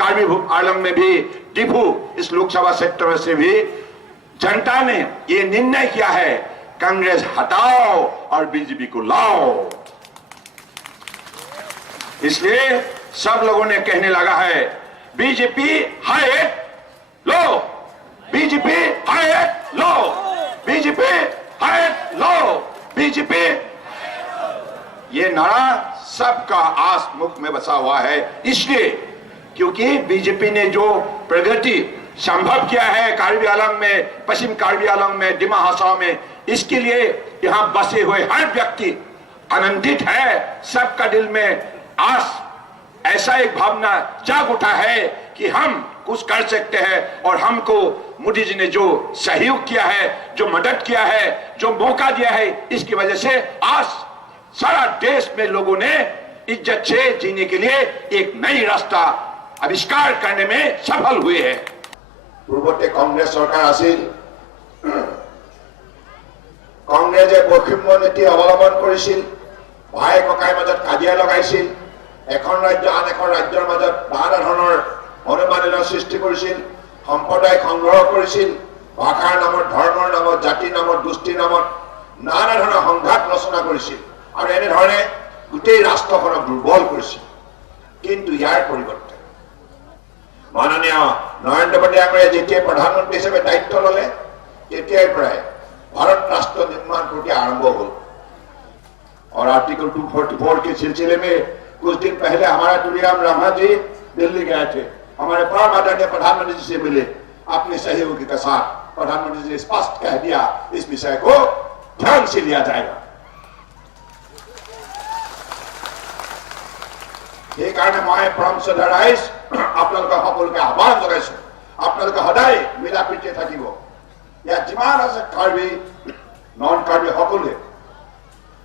कार्बी आलम में भी डिफू इस लोकसभा क्षेत्र में से भी जनता ने ये निर्णय किया है, कांग्रेस हटाओ और बीजेपी को लाओ। इसलिए सब लोगों ने कहने लगा है बीजेपी हाय लो, बीजेपी हाय लो, बीजेपी हाय लो, बीजेपी। ये नारा सबका आस मुख में बसा हुआ है, इसलिए क्योंकि बीजेपी ने जो प्रगति संभव किया है कार्बी आलम में, पश्चिम कार्बी आलम में, डिमा हासाओं में, इसके लिए यहाँ बसे हुए हर व्यक्ति आनंदित है। सबका दिल में आस, ऐसा एक भावना जाग उठा है कि हम कुछ कर सकते हैं। और हमको मोदी जी ने जो सहयोग किया है, जो मदद किया है, जो मौका दिया है, इसकी वजह से आज सारा देश में लोगों ने इज्जत से जीने के लिए एक नई रास्ता आविष्कार करने में सफल हुए हैं। पूर्वते कांग्रेस सरकार आसिल, कांग्रेसे बৈষম্য নীতি অবলম্বন কৰিছিল, ভাই ককাই মাজত কাজিয়া লগাইছিল, এখন ৰাজ্য আন এখন ৰাজ্যৰ মাজত নানা ধৰণৰ মনোমালিন্য সৃষ্টি কৰিছিল, সম্প্ৰদায় সংগ্ৰহ কৰিছিল, ভাষাৰ নামত, ধৰ্মৰ নামত, জাতিৰ নামত, গোষ্ঠীৰ নামত নানা ধৰণৰ সংঘাত ৰচনা কৰিছিল আৰু এনেধৰণে গোটেই ৰাষ্ট্ৰখনক দুৰ্বল কৰিছিল। কিন্তু ইয়াৰ পৰিৱৰ্তে মাননীয় নৰেন্দ্ৰ মোদী ডাঙৰীয়াই যেতিয়া প্ৰধানমন্ত্ৰী হিচাপে দায়িত্ব ললে, তেতিয়াৰ পৰাই भारत राष्ट्र निर्माण प्रक्रिया आरंभ हो। और आर्टिकल 244 के सिलसिले में कुछ दिन पहले हमारा तुलसीराम रामा जी दिल्ली गए थे, हमारे परम आदरणीय प्रधानमंत्री जी से मिले, अपने सहयोगी के साथ प्रधानमंत्री जी ने स्पष्ट कह दिया इस विषय को ध्यान से लिया जाएगा। ये कारण मैं परम श्रद्धा राइज आपलोक সকলকে আহ্বান জনাইছো, আপোনালোকে সদায় মিলা প্ৰীতিৰে থাকিব। या যিমান আছে কাৰ্বি নন কাৰ্বি সকলোৱে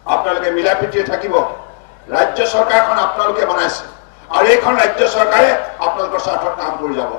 আপোনালোকে মিলা প্ৰীতিৰে থাকিব। ৰাজ্য চৰকাৰখন আপোনালোকে বনাইছে আৰু এইখন ৰাজ্য চৰকাৰে আপোনালোকৰ স্বাৰ্থত কাম কৰি যাব।